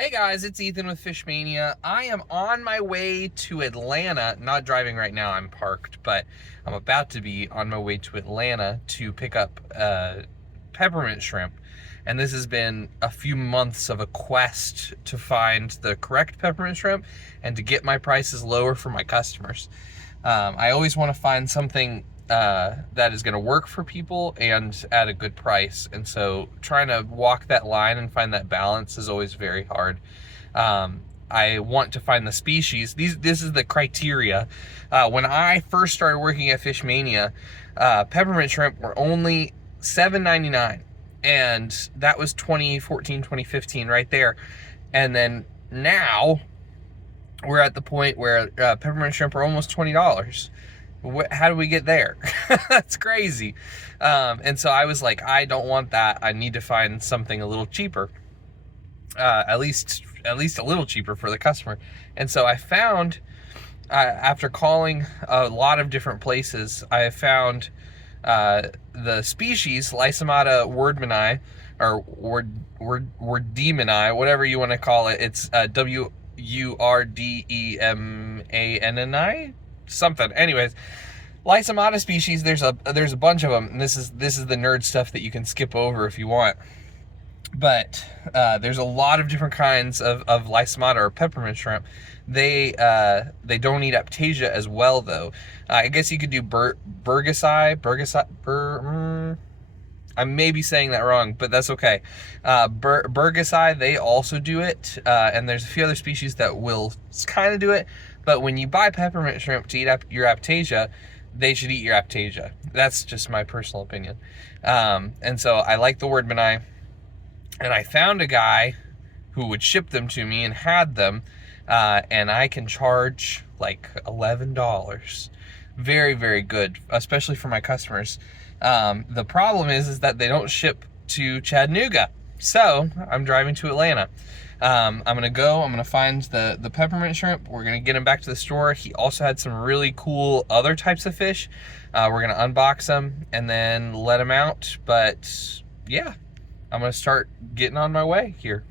Hey guys, it's Ethan with Fishmania. I am on my way to Atlanta. Not driving right now, I'm parked, but I'm about to be on my way to Atlanta to pick up peppermint shrimp. And this has been a few months of a quest to find the correct peppermint shrimp and to get my prices lower for my customers. I always want to find something that is going to work for people and at a good price. And so trying to walk that line and find that balance is always very hard. I want to find the species. This is the criteria. When I first started working at Fishmania, peppermint shrimp were only $7.99. And that was 2014, 2015 right there. And then now we're at the point where peppermint shrimp are almost $20. How do we get there? That's crazy. And so I was like, I don't want that. I need to find something a little cheaper, at least a little cheaper for the customer. And so I found, after calling a lot of different places, I found the species Lysomata wardmani, or wardemani, whatever you want to call it. It's Wurdemani, something. Anyways, Lysomata species, there's a bunch of them, and this is the nerd stuff that you can skip over if you want. But there's a lot of different kinds of Lysomata or peppermint shrimp. They don't eat Aptasia as well, though. I guess you could do Burgesi. I may be saying that wrong, but that's okay. Burgesi, they also do it, and there's a few other species that will kind of do it. But when you buy peppermint shrimp to eat your Aptasia, they should eat your Aptasia. That's just my personal opinion. And so I like the wardmani, and I found a guy who would ship them to me and had them, and I can charge like $11. Very, very good, especially for my customers. The problem is that they don't ship to Chattanooga, so I'm driving to Atlanta. I'm gonna find the peppermint shrimp. We're gonna get him back to the store. He also had some really cool other types of fish. We're gonna unbox them and then let them out. But yeah, I'm gonna start getting on my way here.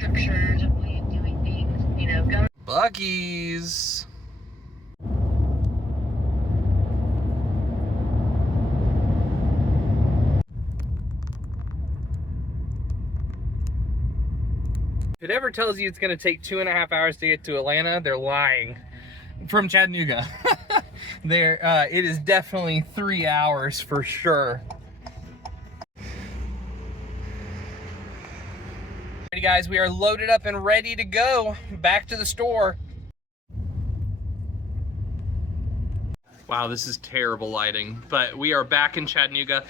Structured way of doing things, go. Buc-ee's. If it ever tells you it's going to take 2.5 hours to get to Atlanta, they're lying. From Chattanooga. It is definitely 3 hours for sure. Alrighty guys, we are loaded up and ready to go back to the store. Wow, this is terrible lighting, but we are back in Chattanooga.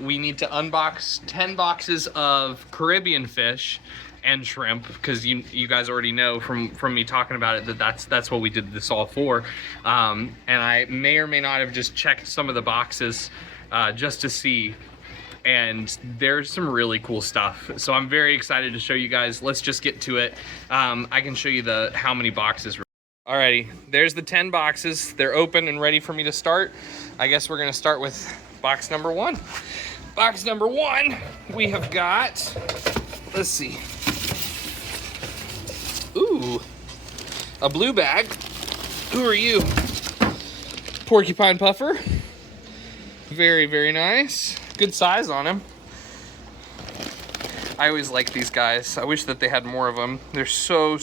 We need to unbox 10 boxes of Caribbean fish and shrimp, because you guys already know from me talking about it that's what we did this all for. And I may or may not have just checked some of the boxes just to see, and there's some really cool stuff. So I'm very excited to show you guys. Let's just get to it. I can show you how many boxes. Alrighty, there's the 10 boxes. They're open and ready for me to start. I guess we're gonna start with box number 1. Box number 1, we have got, let's see. Ooh, a blue bag. Who are you? Porcupine puffer. Very, very nice. Good size on him. I always like these guys. I wish that they had more of them. They're so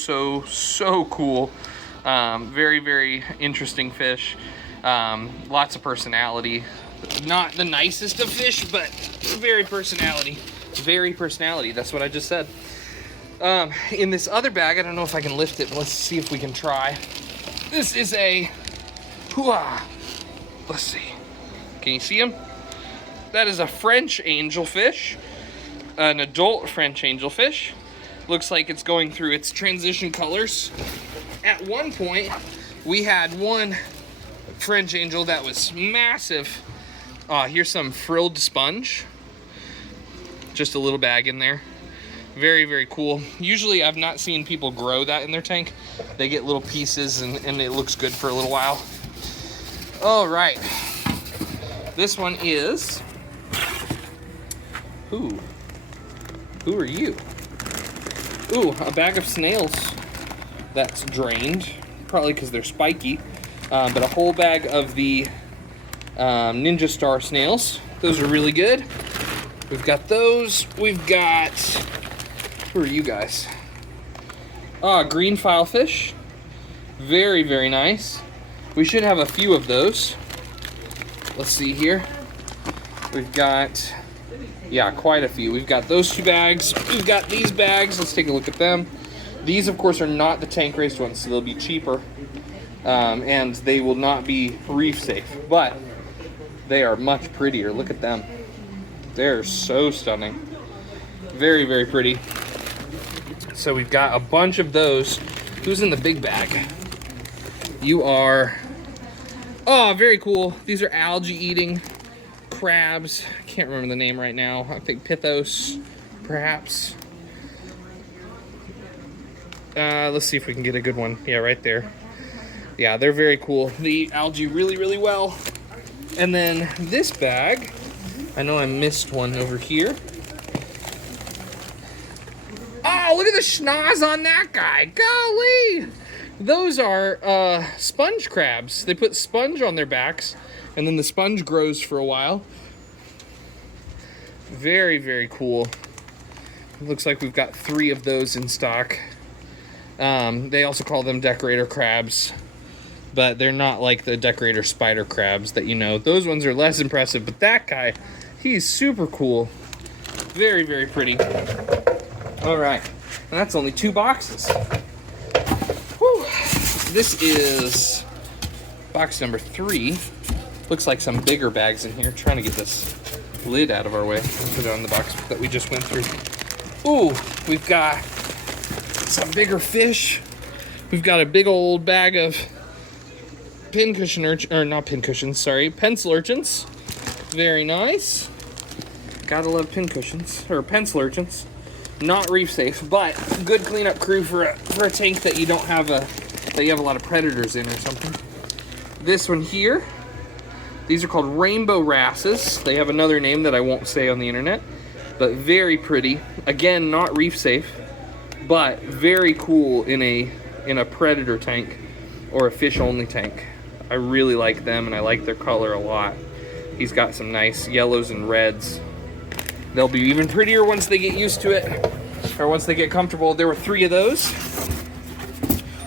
cool. Very, very interesting fish. Lots of personality. Not the nicest of fish, but very personality. Very personality, that's what I just said. In this other bag, I don't know if I can lift it, but let's see if we can try. This is a, let's see. Can you see him? That is a French angelfish, an adult French angelfish. Looks like it's going through its transition colors. At one point, we had one French angel that was massive. Here's some frilled sponge. Just a little bag in there. Very, very cool. Usually I've not seen people grow that in their tank. They get little pieces and it looks good for a little while. All right. This one is, who are you? Ooh, a bag of snails that's drained, probably because they're spiky. But a whole bag of the Ninja Star snails. Those are really good. We've got those. We've got, who are you guys? Green filefish. Very, very nice. We should have a few of those. Let's see here. We've got, yeah, quite a few. We've got those 2 bags. We've got these bags. Let's take a look at them. These, of course, are not the tank raised ones, so they'll be cheaper. And they will not be reef safe, but they are much prettier. Look at them. They're so stunning. Very, very pretty. So we've got a bunch of those. Who's in the big bag? You are, oh, very cool. These are algae eating crabs. I can't remember the name right now. I think Pithos, perhaps. Let's see if we can get a good one. Yeah, right there. Yeah, they're very cool. They eat algae really, really well. And then this bag, I know I missed one over here. Oh, look at the schnoz on that guy. Golly. Those are sponge crabs. They put sponge on their backs, and then the sponge grows for a while. Very, very cool. It looks like we've got 3 of those in stock. They also call them decorator crabs, but they're not like the decorator spider crabs that you know. Those ones are less impressive, but that guy, he's super cool. Very, very pretty. All right, and that's only 2 boxes. Whew. This is box number 3. Looks like some bigger bags in here. Trying to get this lid out of our way and put it on the box that we just went through. Ooh, we've got some bigger fish. We've got a big old bag of pencil urchins. Very nice. Gotta love pincushions, or pencil urchins. Not reef safe, but good cleanup crew for a tank that you don't have that you have a lot of predators in or something. This one here, these are called rainbow wrasses. They have another name that I won't say on the internet, but very pretty. Again, not reef safe, but very cool in a predator tank or a fish only tank. I really like them, and I like their color a lot. He's got some nice yellows and reds. They'll be even prettier once they get used to it, or once they get comfortable. There were 3 of those.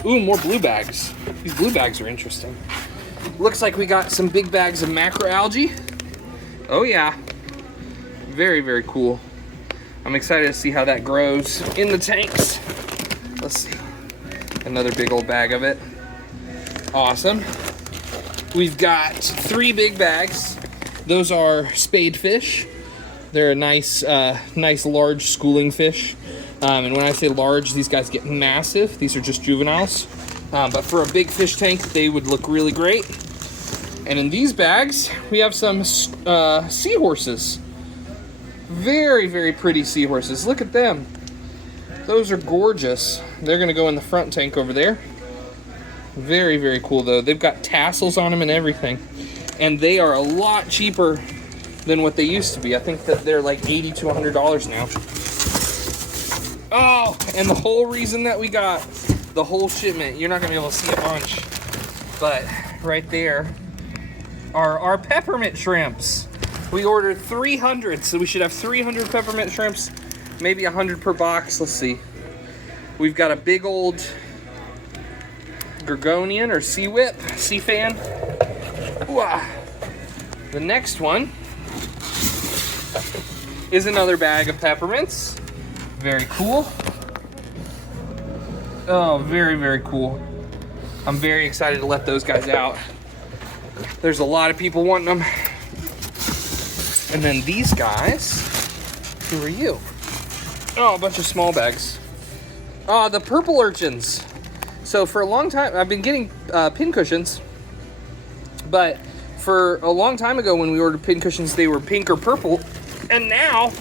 Ooh, more blue bags. These blue bags are interesting. Looks like we got some big bags of macroalgae. Oh yeah, very, very cool. I'm excited to see how that grows in the tanks. Let's see, another big old bag of it. Awesome. We've got 3 big bags. Those are spade fish. They're a nice large schooling fish. And when I say large, these guys get massive. These are just juveniles. But for a big fish tank, they would look really great. And in these bags, we have some seahorses. Very, very pretty seahorses. Look at them. Those are gorgeous. They're gonna go in the front tank over there. Very, very cool though. They've got tassels on them and everything. And they are a lot cheaper than what they used to be. I think that they're like $80 to $100 now. Oh, and the whole reason that we got the whole shipment, you're not gonna be able to see a bunch, but right there are our peppermint shrimps. We ordered 300, so we should have 300 peppermint shrimps, maybe 100 per box. Let's see. We've got a big old Gorgonian or sea whip, sea fan. Ooh, the next one is another bag of peppermints. Very cool. Oh, very, very cool. I'm very excited to let those guys out. There's a lot of people wanting them. And then these guys, who are you? Oh, a bunch of small bags. Oh, the purple urchins. So for a long time, I've been getting pincushions, but for a long time ago when we ordered pincushions, they were pink or purple. And now,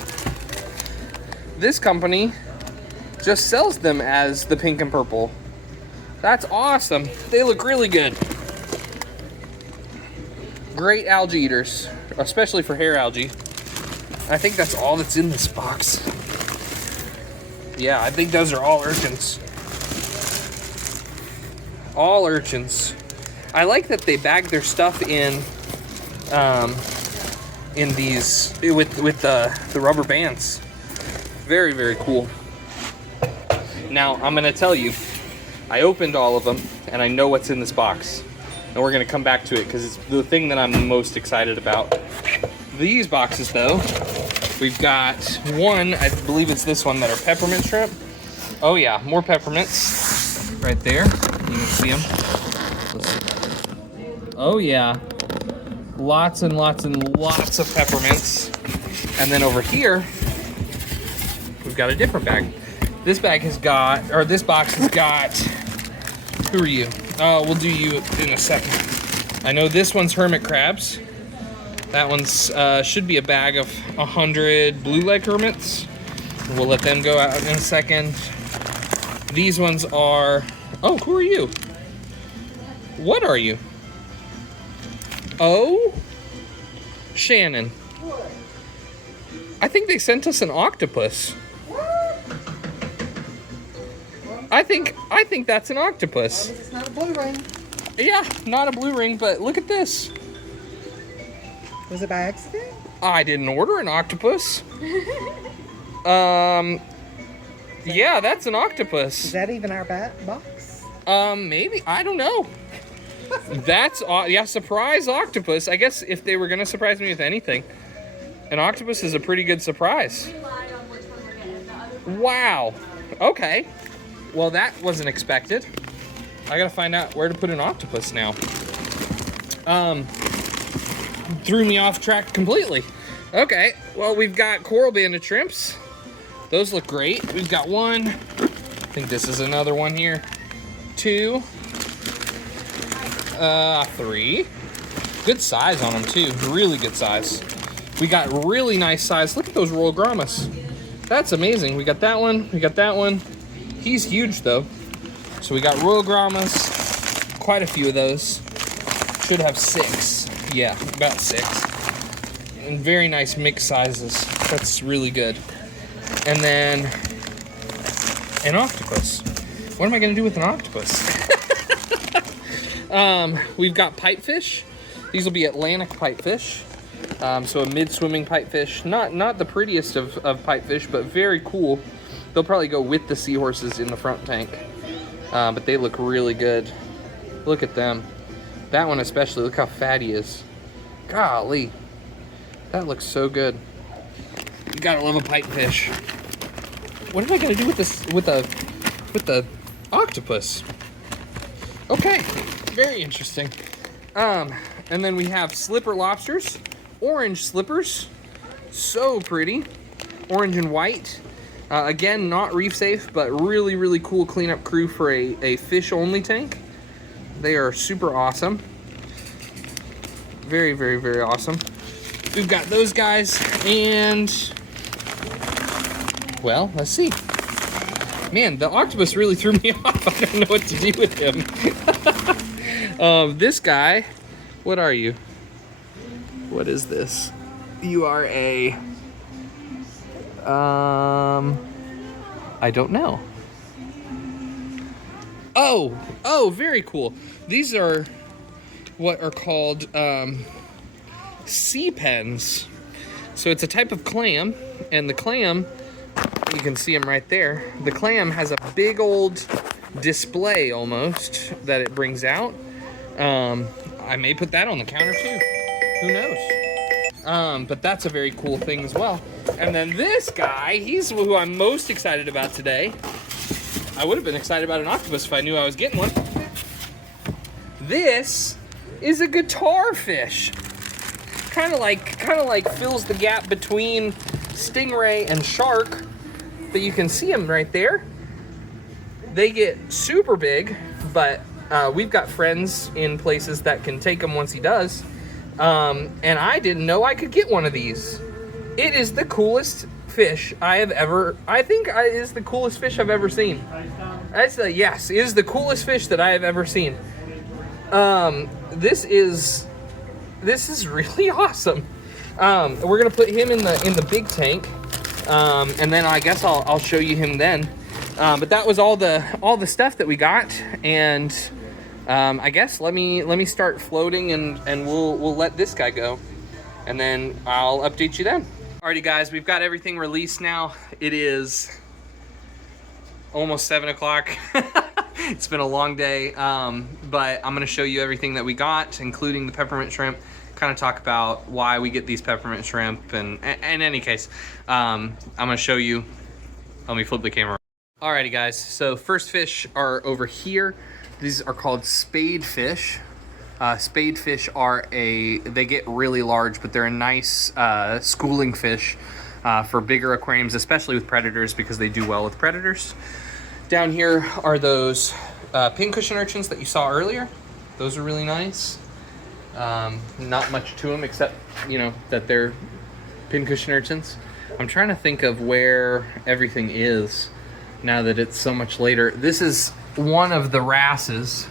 this company just sells them as the pink and purple. That's awesome. They look really good. Great algae eaters, especially for hair algae. I think that's all that's in this box. Yeah, I think those are all urchins. All urchins. I like that they bag their stuff in these with the rubber bands. Very, very cool. Now I'm gonna tell you, I opened all of them and I know what's in this box, and we're gonna come back to it because it's the thing that I'm most excited about. These boxes though, we've got one, I believe it's this one, that are peppermint shrimp. Oh yeah, more peppermints right there. You can see them. Oh yeah, lots and lots and lots of peppermints. And then over here, we've got a different bag. This bag has got, or this box has got, who are you? Oh, we'll do you in a second. I know this one's hermit crabs. That one's should be a bag of 100 blue leg hermits. We'll let them go out in a second. These ones are, oh, who are you? What are you? Oh, Shannon. What? I think they sent us an octopus. What? I think that's an octopus. It's not a blue ring. Yeah, not a blue ring, but look at this. Was it by accident? I didn't order an octopus. Yeah, that's an octopus. Is that even our box? Maybe, I don't know. That's, yeah, surprise octopus. I guess if they were gonna surprise me with anything, an octopus is a pretty good surprise. Wow, okay. Well, that wasn't expected. I gotta find out where to put an octopus now. Threw me off track completely. Okay, well, we've got coral banded shrimps. Those look great. We've got one. I think this is another one here. 2, 3. Good size on them too, really good size. We got really nice size. Look at those royal grommas. That's amazing. We got that one, we got that one. He's huge though. So we got royal grommas, quite a few of those. Should have 6. Yeah, about 6. And very nice mixed sizes. That's really good. And then an octopus. What am I gonna do with an octopus? We've got pipefish. These will be Atlantic pipefish. So a mid-swimming pipefish. Not the prettiest of pipefish, but very cool. They'll probably go with the seahorses in the front tank. But they look really good. Look at them. That one especially, look how fat he is. Golly, that looks so good. You gotta love a pipefish. What am I gonna do with this, with the octopus? Okay, very interesting. And then we have slipper lobsters, orange slippers, so pretty, orange and white. Again, not reef safe, but really, really cool cleanup crew for a fish-only tank. They are super awesome. Very, very, very awesome. We've got those guys, and, well, let's see. Man, the octopus really threw me off. I don't know what to do with him. This guy, what are you? What is this? You are a, I don't know. Oh, very cool. These are what are called sea pens. So it's a type of clam, and the clam, you can see them right there. The clam has a big old display almost that it brings out. I may put that on the counter too. Who knows? But that's a very cool thing as well. And then this guy, he's who I'm most excited about today. I would have been excited about an octopus if I knew I was getting one. This is a guitar fish. Kind of like fills the gap between stingray and shark. But you can see them right there. They get super big, but we've got friends in places that can take him once he does. And I didn't know I could get one of these. It is the coolest fish I have ever, I think it is the coolest fish I've ever seen. Yes, it is the coolest fish that I have ever seen. This is really awesome. We're gonna put him in the big tank. And then I guess I'll show you him then. But that was all the stuff that we got, and I guess let me start floating, and we'll let this guy go, and then I'll update you then. Alrighty guys, we've got everything released now. It is almost 7 o'clock. It's been a long day, but I'm gonna show you everything that we got, including the peppermint shrimp, kind of talk about why we get these peppermint shrimp, and in any case, I'm gonna show you. Let me flip the camera. Alrighty guys, so first fish are over here. These are called spade fish. Spade fish they get really large, but they're a nice schooling fish for bigger aquariums, especially with predators, because they do well with predators. Down here are those pincushion urchins that you saw earlier. Those are really nice. Not much to them except, you know, that they're pincushion urchins. I'm trying to think of where everything is now that it's so much later. This is one of the wrasses,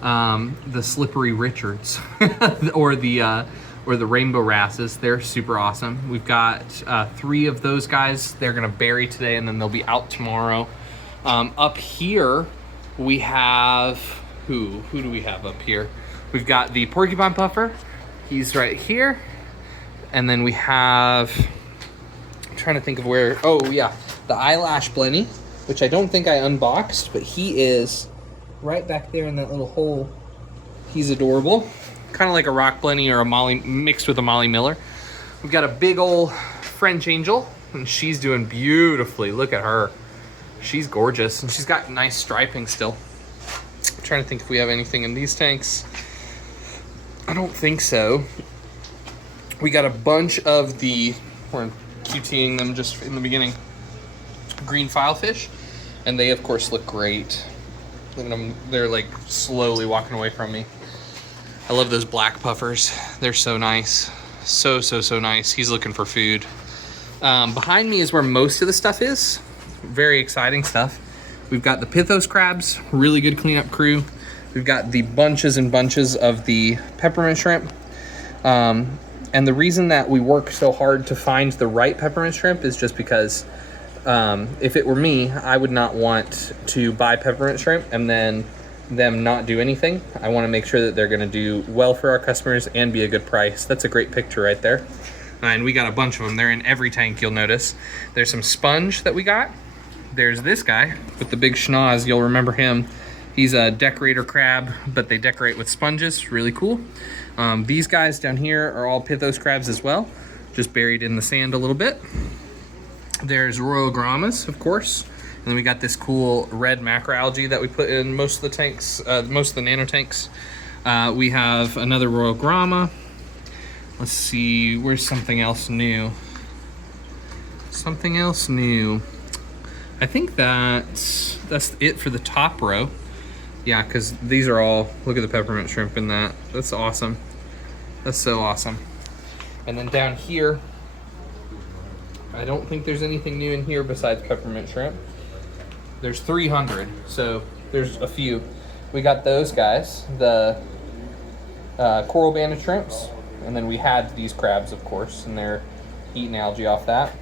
the slippery Richards, or the rainbow wrasses. They're super awesome. We've got 3 of those guys. They're gonna bury today, and then they'll be out tomorrow. Up here we have who do we have up here? We've got the porcupine puffer. He's right here, and then we have, I'm trying to think of where. Oh yeah, the eyelash blenny, which I don't think I unboxed, but he is right back there in that little hole. He's adorable. Kind of like a rock blenny or a Molly mixed with a Molly Miller. We've got a big old French angel, and she's doing beautifully. Look at her. She's gorgeous, and she's got nice striping still. I'm trying to think if we have anything in these tanks. I don't think so. We got a bunch of we're QTing them just in the beginning, green filefish, and they of course look great. Look at them, they're like slowly walking away from me. I love those black puffers. They're so nice. So nice. He's looking for food. Behind me is where most of the stuff is. Very exciting stuff. We've got the Pithos crabs, really good cleanup crew. We've got the bunches and bunches of the peppermint shrimp. And the reason that we work so hard to find the right peppermint shrimp is just because if it were me, I would not want to buy peppermint shrimp and then them not do anything. I want to make sure that they're going to do well for our customers and be a good price. That's a great picture right there. And we got a bunch of them. They're in every tank, you'll notice. There's some sponge that we got. There's this guy with the big schnoz. You'll remember him. He's a decorator crab, but they decorate with sponges. Really cool. These guys down here are all Pithos crabs as well, just buried in the sand a little bit. There's Royal Grammas, of course. And then we got this cool red macroalgae that we put in most of the tanks, most of the nano tanks. We have another Royal Gramma. Let's see, where's something else new? Something else new. I think that's it for the top row. Yeah, because these are all, look at the peppermint shrimp in that. That's awesome. That's so awesome. And then down here, I don't think there's anything new in here besides peppermint shrimp. There's 300, so there's a few. We got those guys, the coral banded shrimps, and then we had these crabs, of course, and they're eating algae off that.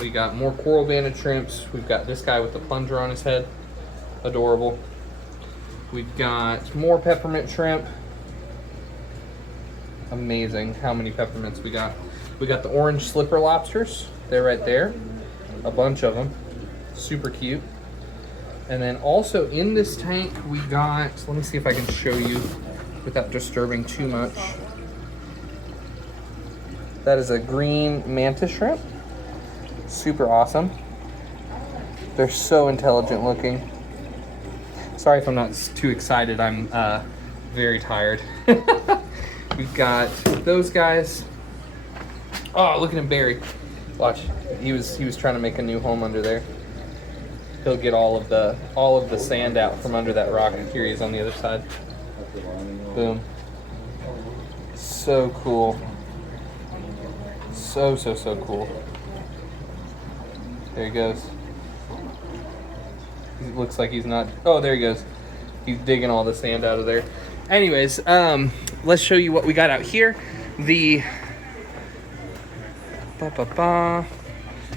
We got more coral banded shrimps. We've got this guy with the plunger on his head. Adorable. We've got more peppermint shrimp. Amazing how many peppermints we got. We got the orange slipper lobsters. They're right there. A bunch of them. Super cute. And then also in this tank we got, let me see if I can show you without disturbing too much. That is a green mantis shrimp. Super awesome. They're so intelligent looking. Sorry if I'm not too excited. I'm very tired. We've got those guys. Oh, look at him bury. Watch. He was trying to make a new home under there. He'll get all of the sand out from under that rock. Here he is on the other side. Boom. So cool. So cool. There he goes. He looks like he's not. Oh, there he goes. He's digging all the sand out of there. Anyways, let's show you what we got out here.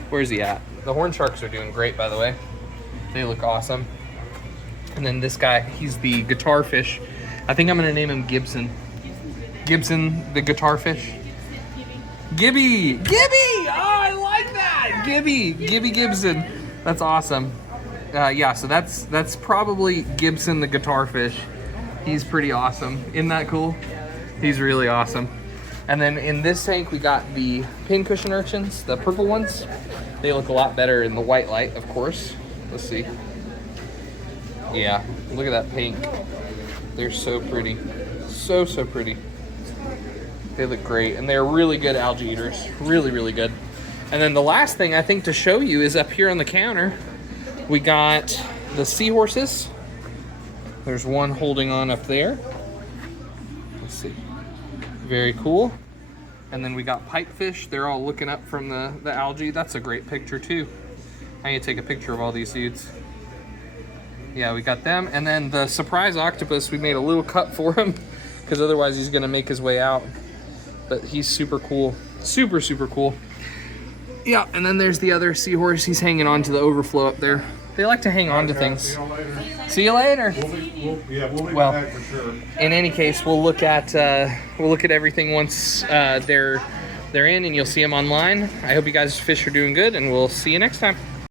Where's he at? The horn sharks are doing great, by the way. They look awesome. And then this guy, he's the guitar fish. I think I'm gonna name him Gibson. Gibson, the guitar fish. Gibby! Gibby! Oh, I like that! Gibby Gibson. That's awesome. Yeah, so that's probably Gibson, the guitar fish. He's pretty awesome. Isn't that cool? He's really awesome. And then in this tank, we got the pincushion urchins, the purple ones. They look a lot better in the white light, of course. Let's see. Yeah, look at that pink. They're so pretty. So pretty. They look great, and they're really good algae eaters. Really, really good. And then the last thing I think to show you is up here on the counter. We got the seahorses. There's one holding on up there. Let's see. Very cool. And then we got pipefish. They're all looking up from the algae. That's a great picture too. I need to take a picture of all these dudes. Yeah, we got them. And then the surprise octopus, we made a little cut for him because otherwise he's gonna make his way out. But he's super cool. Super cool. Yeah, and then there's the other seahorse. He's hanging on to the overflow up there. They like to hang on to things. See you later. We'll be Well, back for sure. In any case, we'll look at everything once they're in, and you'll see them online. I hope you guys fish are doing good, and we'll see you next time.